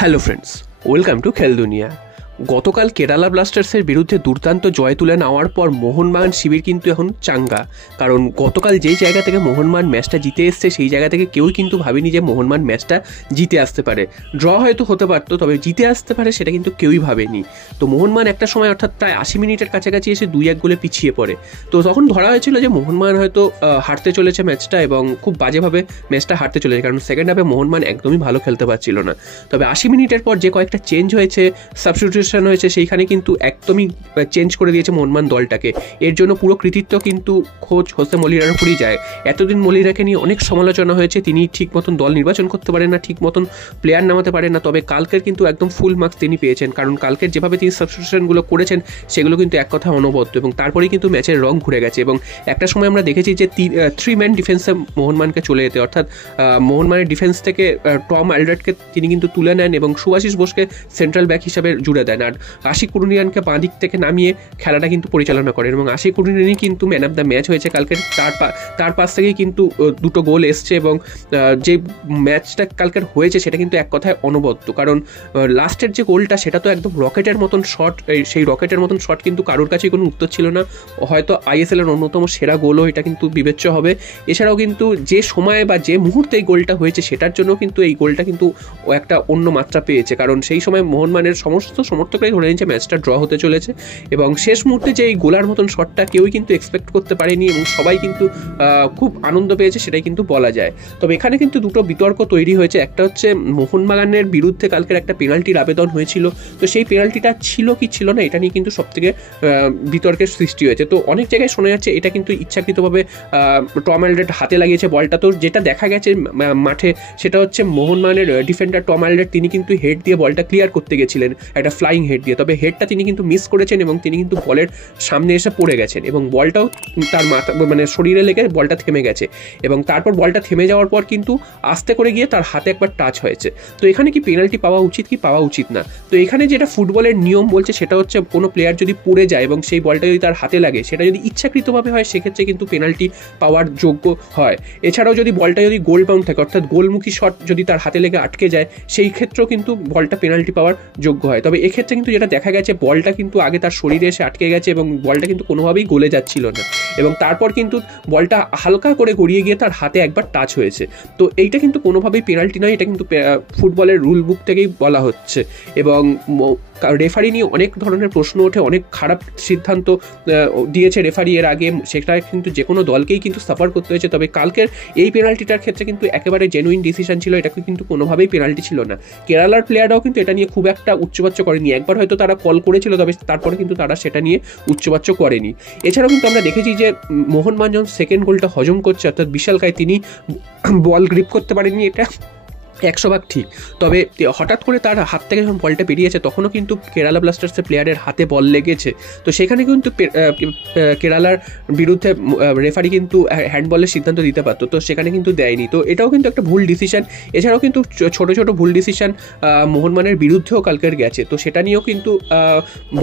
Hello friends, welcome to খেল দুনিয়া। গতকাল কেরালা ব্লাস্টার্সের বিরুদ্ধে দুর্দান্ত জয় তুলে নেওয়ার পর মোহনবাগান শিবির কিন্তু এখন চাঙ্গা, কারণ গতকাল যেই জায়গা থেকে মোহনবাগান ম্যাচটা জিতে এসছে সেই জায়গা থেকে কেউই কিন্তু ভাবেনি যে মোহনবাগান ম্যাচটা জিতে আসতে পারে। ড্র হয়তো হতে পারতো, তবে জিতে আসতে পারে সেটা কিন্তু কেউই ভাবেনি। তো মোহনবাগান একটা সময় অর্থাৎ প্রায় 80 মিনিটের কাছাকাছি এসে 2-1 গোলে পিছিয়ে পড়ে। তো তখন ধরা হয়েছিল যে মোহনবাগান হয়তো হারতে চলেছে ম্যাচটা, এবং খুব বাজেভাবে ম্যাচটা হারতে চলেছে, কারণ সেকেন্ড হাফে মোহনবাগান একদমই ভালো খেলতে পারছিল না। তবে 80 মিনিটের পর যে কয়েকটা চেঞ্জ হয়েছে, সাবস্টিটিউশন হয়েছে, সেইখানে কিন্তু একদমই চেঞ্জ করে দিয়েছে মোহনবাগান দলটাকে। এর জন্য পুরো কৃতিত্ব কিন্তু কোচ হোসে মলিরার উপরই যায়। এতদিন মলিরাকে নিয়ে অনেক সমালোচনা হয়েছে, তিনি ঠিক মতন দল নির্বাচন করতে পারেন না, ঠিক মতন প্লেয়ার নামাতে পারেন না। তবে কালকের কিন্তু একদম ফুল মার্কস তিনি পেয়েছেন, কারণ কালকের যেভাবে তিনি সাবস্টিটিউশনগুলো করেছেন সেগুলো কিন্তু এক কথা অনবদ্য, এবং তারপরেই কিন্তু ম্যাচের রং ঘুরে গেছে। এবং একটা সময় আমরা দেখেছি যে 3 ম্যান ডিফেন্সে মোহনবাগানকে চলে যেতে, অর্থাৎ মোহনবাগানের ডিফেন্স থেকে টম অ্যালডার্টকে তিনি কিন্তু তুলে নেন এবং সুভাশিস বোসকে সেন্ট্রাল ব্যাক হিসাবে জুড়ে দেন, আর আশিক কুরুনিয়ানকে বাঁ দিক থেকে নামিয়ে খেলাটা কিন্তু পরিচালনা করেন। এবং আশিক কুরুনিয়ানই কিন্তু ম্যান অফ দ্য ম্যাচ হয়েছে কালকে। তার পাশ থেকেই কিন্তু দুটো গোল এসছে, এবং যে ম্যাচটা কালকের হয়েছে সেটা কিন্তু এক কথায় অনবদ্য, কারণ লাস্টের যে গোলটা সেটা তো একদম রকেটের মতন শট। সেই রকেটের মতন শট কিন্তু কারোর কাছেই কোনো উত্তর ছিল না, হয়তো আইএসএল এর অন্যতম সেরা গোলও এটা কিন্তু বিবেচ্য হবে। এছাড়াও কিন্তু যে সময়ে বা যে মুহূর্তে এই গোলটা হয়েছে সেটার জন্য কিন্তু এই গোলটা কিন্তু একটা অন্য মাত্রা পেয়েছে, কারণ সেই সময় মোহনবাগানের সমস্ত সমর্থকরাই ধরে নিয়েছে ম্যাচটা ড্র হতে চলেছে। এবং শেষ মুহূর্তে যে এই গোলার মতন শটটা কেউই কিন্তু এক্সপেক্ট করতে পারেনি, এবং সবাই কিন্তু খুব আনন্দ পেয়েছে, সেটাই কিন্তু বলা যায়। তবে এখানে কিন্তু দুটো বিতর্ক তৈরি হয়েছে। একটা হচ্ছে মোহনবাগানের বিরুদ্ধে কালকের একটা পেনাল্টির আবেদন হয়েছিল, তো সেই পেনাল্টিটা ছিল কি ছিল না এটা নিয়ে কিন্তু সবথেকে বিতর্কের সৃষ্টি হয়েছে। তো অনেক জায়গায় শোনা যাচ্ছে এটা কিন্তু ইচ্ছাকৃতভাবে টম অ্যালডার্ট হাতে লাগিয়েছে বলটা। তো যেটা দেখা গেছে মাঠে সেটা হচ্ছে মোহনবাগানের ডিফেন্ডার টম অ্যালডার্ট তিনি কিন্তু হেড দিয়ে বলটা ক্লিয়ার করতে গেছিলেন, একটা ফ্লাইং হেড দিয়ে। তবে হেডটা তিনি কিন্তু মিস করেছেন এবং তিনি কিন্তু বলের সামনে এসে পড়ে গেছেন, এবং বলটাও তার মাথা শরীরে লেগে বলটা থেমে গেছে। এবং তারপর বলটা থেমে যাওয়ার পর কিন্তু আস্তে করে গিয়ে তার হাতে একবার টাচ হয়েছে। তো এখানে কি পেনাল্টি পাওয়া উচিত কি পাওয়া উচিত না? তো এখানে যেটা ফুটবলের নিয়ম বলছে সেটা হচ্ছে কোনো প্লেয়ার যদি পড়ে যায় এবং সেই বলটা যদি তার হাতে লাগে, সেটা যদি ইচ্ছাকৃতভাবে হয় সেক্ষেত্রে কিন্তু পেনাল্টি পাওয়ার যোগ্য হয়। এছাড়াও যদি বলটা যদি গোল বাউন্ড থাকে, অর্থাৎ গোলমুখী শট যদি তার হাতে লেগে আটকে যায়, সেই ক্ষেত্রেও কিন্তু বলটা পেনাল্টি পাওয়ার যোগ্য হয়। তবে এক্ষেত্রে কিন্তু যেটা দেখা গেছে বলটা কিন্তু আগে তার শরীরে এসে আটকে গেছে এবং বলটা কিন্তু কোনোভাবেই গলে যাচ্ছিল না, এবং তারপর কিন্তু বলটা হালকা করে গড়িয়ে গিয়ে তার হাতে একবার টাচ হয়েছে। তো এইটা কিন্তু কোনোভাবেই পেনাল্টি নয়, এটা কিন্তু ফুটবলের রুল বুক থেকেই বলা হচ্ছে। এবং রেফারি নিয়ে অনেক ধরনের প্রশ্ন ওঠে, অনেক খারাপ সিদ্ধান্ত দিয়েছে রেফারি এর আগে, সেটা কিন্তু যে কোনো দলকেই কিন্তু সাফার করতে হয়েছে। তবে কালকের এই পেনাল্টিটার ক্ষেত্রে কিন্তু একেবারে জেনুইন ডিসিশন ছিল, এটা কিন্তু কোনোভাবেই পেনাল্টি ছিল না। কেরালার প্লেয়াররাও কিন্তু এটা নিয়ে খুব একটা উচ্চবাচ্য করেনি, একবার হয়তো তারা কল করেছিল, তবে তারপরে কিন্তু তারা সেটা নিয়ে উচ্চবাচ্য করেনি। এছাড়াও কিন্তু আমরা দেখেছি যে মোহনবাগান যখন সেকেন্ড গোলটা হজম করছে, অর্থাৎ বিশালকায় তিনি বল গ্রিপ করতে পারেননি, এটা 100% ঠিক। তবে হঠাৎ করে তার হাত থেকে যখন বলটা বেরিয়েছে তখনও কিন্তু কেরালা ব্লাস্টার্সের প্লেয়ারের হাতে বল লেগেছে। তো সেখানে কিন্তু কেরালার বিরুদ্ধে রেফারি কিন্তু হ্যান্ডবলের সিদ্ধান্ত দিতে পারতো, তো সেখানে কিন্তু দেয়নি। তো এটাও কিন্তু একটা ভুল ডিসিশন। এছাড়াও কিন্তু ছোটো ছোটো ভুল ডিসিশন মোহনবাগানের বিরুদ্ধেও কালকের গেছে, তো সেটা নিয়েও কিন্তু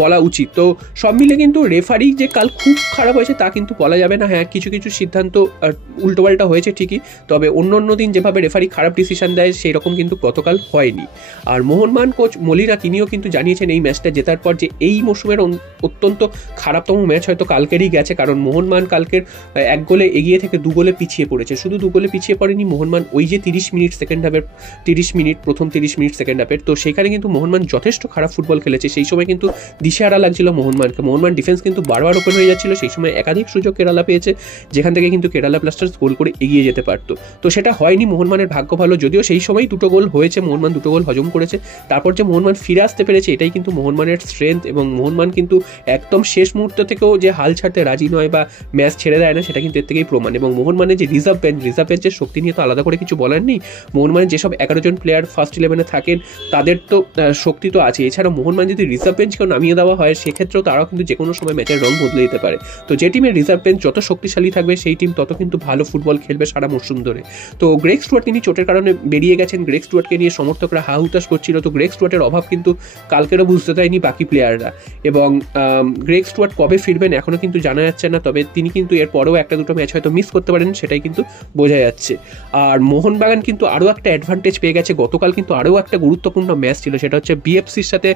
বলা উচিত। তো সব মিলে কিন্তু রেফারি যে কাল খুব খারাপ হয়েছে তা কিন্তু বলা যাবে না। হ্যাঁ, কিছু কিছু সিদ্ধান্ত উল্টোপাল্টা হয়েছে ঠিকই, তবে অন্য দিন যেভাবে রেফারি খারাপ ডিসিশন দেয় সেই রকম কিন্তু গতকাল হয়নি। আর মোহনবাগান কোচ মলিরা তিনিও কিন্তু জানিয়েছেন এই ম্যাচটা জেতার পর যে এই মৌসুমের অত্যন্ত খারাপতম ম্যাচ হয়তো কালকেরই গেছে, কারণ মোহনবাগান কালকের 1 গোলে এগিয়ে থেকে 2 গোলে পিছিয়ে পড়েছে। শুধু 2 গোলে পিছিয়ে পড়েনি মোহনবাগান, ওই যে 30 মিনিট সেকেন্ড হাফের, 30 মিনিট প্রথম 30 মিনিট সেকেন্ড হাফের, তো সেখানে কিন্তু মোহনবাগান যথেষ্ট খারাপ ফুটবল খেলেছে। সেই সময় কিন্তু দিশেহারা লাগছিল মোহনবাগানকে। মোহনবাগান ডিফেন্স কিন্তু বারবার ওপেন হয়ে যাচ্ছিল, সেই সময় একাধিক সুযোগ কেরালা পেয়েছে যেখান থেকে কিন্তু কেরালা ব্লাস্টার্স গোল করে এগিয়ে যেতে পারতো। তো সেটা হয়নি, মোহনবাগানের ভাগ্য ভালো, যদিও সেই সময় 2 গোল হয়েছে, মোহনবাগান 2 গোল হজম করেছে। তারপর যে মোহনবাগান ফিরে আসতে পেরেছে এটাই কিন্তু মোহনবাগানের স্ট্রেংথ, এবং মোহনবাগান কিন্তু একদম শেষ মুহূর্ত থেকেও যে হাল ছাড়তে রাজি নয় বা ম্যাচ ছেড়ে দেয় না, সেটা কিন্তু এর থেকেই প্রমাণ। এবং মোহনবাগানের যে রিজার্ভ বেঞ্চের শক্তি নিয়ে তো আলাদা করে কিছু বলার নেই। মোহনবাগানের যেসব 11 জন প্লেয়ার ফার্স্ট 11-এ থাকেন তাদের তো শক্তি তো আছে। এছাড়া মোহনবাগান যদি রিজার্ভ বেঞ্চকেও নামিয়ে দেওয়া হয় সেক্ষেত্রেও তারাও কিন্তু যে কোনো সময় ম্যাচের রং বদলে দিতে পারে। তো যে টিমের রিজার্ভ বেঞ্চ যত শক্তিশালী থাকবে সেই টিম তত কিন্তু ভালো ফুটবল খেলবে সারা মরশুম ধরে। তো গ্রেগ স্টুয়ার্ট তিনি চোটের কারণে বেরিয়ে বেরিয়ে গেছেন, গ্রেগ স্টুয়ার্টকে নিয়ে সমর্থকরা হা হুতাশ করছিল। তো গ্রেগ স্টুয়ার্টের অভাব কিন্তু কালকেরও বুঝতে দেয়নি বাকি প্লেয়াররা, এবং গ্রেগ স্টুয়ার্ট কবে ফিরবেন এখনও কিন্তু জানা যাচ্ছে না, তবে তিনি কিন্তু এর পরেও একটা দুটো ম্যাচ হয়তো মিস করতে পারেন, সেটাই কিন্তু বোঝা যাচ্ছে। আর মোহনবাগান কিন্তু আরও একটা অ্যাডভান্টেজ পেয়ে গেছে, গতকাল কিন্তু আরও একটা গুরুত্বপূর্ণ ম্যাচ ছিল, সেটা হচ্ছে বিএফসির সাথে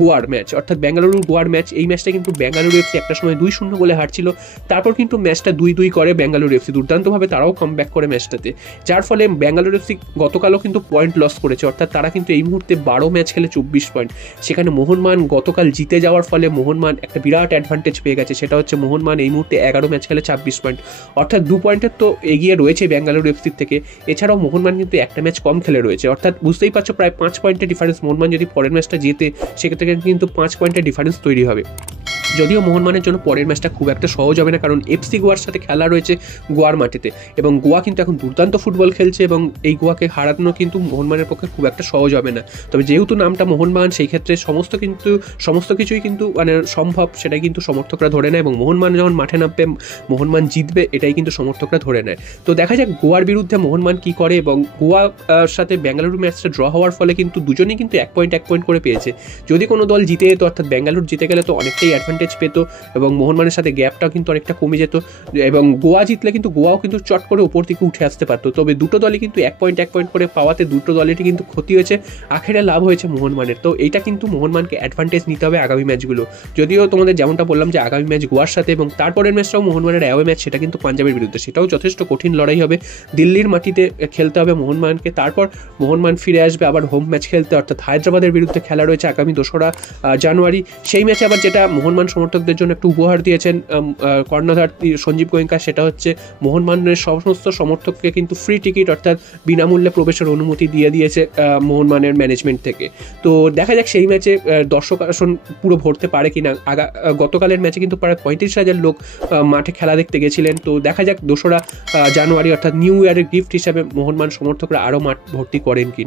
গোয়ার ম্যাচ, অর্থাৎ বেঙ্গালুরু গোয়ার ম্যাচ। এই ম্যাচটা কিন্তু বেঙ্গালুরু এফসি একটা সময় 2-0 গোলে হারছিল, তারপর কিন্তু ম্যাচটা 2-2 করে বেঙ্গালুরু এফসি, দুর্দান্তভাবে তারাও কামব্যাক করে ম্যাচটাতে, যার ফলে বেঙ্গালুরু এফসি গতকালও কিন্তু পয়েন্ট লস করেছে, অর্থাৎ তারা কিন্তু এই মুহূর্তে 12 ম্যাচ খেলে 24 পয়েন্ট। সেখানে মোহনবাগান গতকাল জিতে যাওয়ার ফলে মোহনবাগান একটা বিরাট অ্যাডভান্টেজ পেয়ে গেছে, সেটা হচ্ছে মোহনবাগান এই মুহূর্তে 11 ম্যাচ খেলে 26 পয়েন্ট, অর্থাৎ 2 পয়েন্টের তো এগিয়ে রয়েছে বেঙ্গালুরু এফসির থেকে। এছাড়াও মোহনবাগান কিন্তু একটা ম্যাচ কম খেলে রয়েছে, অর্থাৎ বুঝতেই পারছো প্রায় 5 পয়েন্টের ডিফারেন্স। মোহনবাগান যদি পরের ম্যাচটা জেতে সেক্ষেত্রে কিন্তু 5 পয়েন্টের ডিফারেন্স তৈরি হবে। যদিও মোহনবাগানের জন্য পরের ম্যাচটা খুব একটা সহজ হবে না, কারণ এফসি গোয়ার সাথে খেলা রয়েছে গোয়ার মাটিতে, এবং গোয়া কিন্তু এখন দুর্দান্ত ফুটবল খেলছে, এবং এই গোয়াকে হারানো কিন্তু মোহনবাগানের পক্ষে খুব একটা সহজ হবে না। তবে যেহেতু নামটা মোহনবাগান, সেই ক্ষেত্রে সমস্ত কিছুই কিন্তু মানে সম্ভব, সেটাই কিন্তু সমর্থকরা ধরে নেয়, এবং মোহনবাগান যখন মাঠে নামবে মোহনবাগান জিতবে এটাই কিন্তু সমর্থকরা ধরে নেয়। তো দেখা যাক গোয়ার বিরুদ্ধে মোহনবাগান কী করে, এবং গোয়ার সাথে বেঙ্গালুরু ম্যাচটা ড্র হওয়ার ফলে কিন্তু দুজনেই কিন্তু 1 পয়েন্ট করে পেয়েছে। যদি কোনো দল জিতে যেত, অর্থাৎ বেঙ্গালুরু জিতে গেলে তো অনেকটাই অ্যাডভান্টেজ পেত, এবং মোহনবাগানের সাথে গ্যাপটাও কিন্তু অনেকটা কমে যেত, এবং গোয়া জিতলে কিন্তু গোয়াও কিন্তু চট করে উপর থেকে উঠে আসতে পারতো। তবে দুটো দলই কিন্তু 1 পয়েন্ট করে পাওয়াতে দুটো দলেরই কিন্তু ক্ষতি হয়েছে, আখেরে লাভ হয়েছে মোহনবাগানের। তো এইটা কিন্তু মোহনবাগানকে অ্যাডভান্টেজ নিতে হবে আগামী ম্যাচগুলো। যদিও তোমাদের যেমনটা বললাম যে আগামী ম্যাচ গোয়ার সাথে, এবং তারপরের ম্যাচটাও মোহনবাগানের অ্যাওয়ে ম্যাচ, সেটা কিন্তু পাঞ্জাবের বিরুদ্ধে, সেটাও যথেষ্ট কঠিন লড়াই হবে। দিল্লির মাটিতে খেলতে হবে মোহনবাগানকে, তারপর মোহনবাগান ফিরে আসবে আবার হোম ম্যাচ খেলতে, অর্থাৎ হায়দ্রাবাদের বিরুদ্ধে খেলা রয়েছে আগামী 2রা জানুয়ারি। সেই ম্যাচে আবার যেটা মোহনবাগান সমর্থকদের জন্য একটু উপহার দিয়েছেন কর্ণধার সঞ্জীব গোয়েঙ্কা, সেটা হচ্ছে মোহনবাগানের সমস্ত সমর্থককে কিন্তু ফ্রি টিকিট, অর্থাৎ বিনামূল্যে প্রবেশের অনুমতি দিয়ে দিয়েছে মোহনবাগানের ম্যানেজমেন্ট থেকে। তো দেখা যাক সেই ম্যাচে দর্শক আসন পুরো ভরতে পারে কিনা। গতকালের ম্যাচে কিন্তু প্রায় 35,000 লোক মাঠে খেলা দেখতে গেছিলেন। তো দেখা যাক 2রা জানুয়ারি অর্থাৎ নিউ ইয়ারের গিফট হিসাবে মোহনবাগান সমর্থকরা আরও মাঠ ভর্তি করেন কিনা।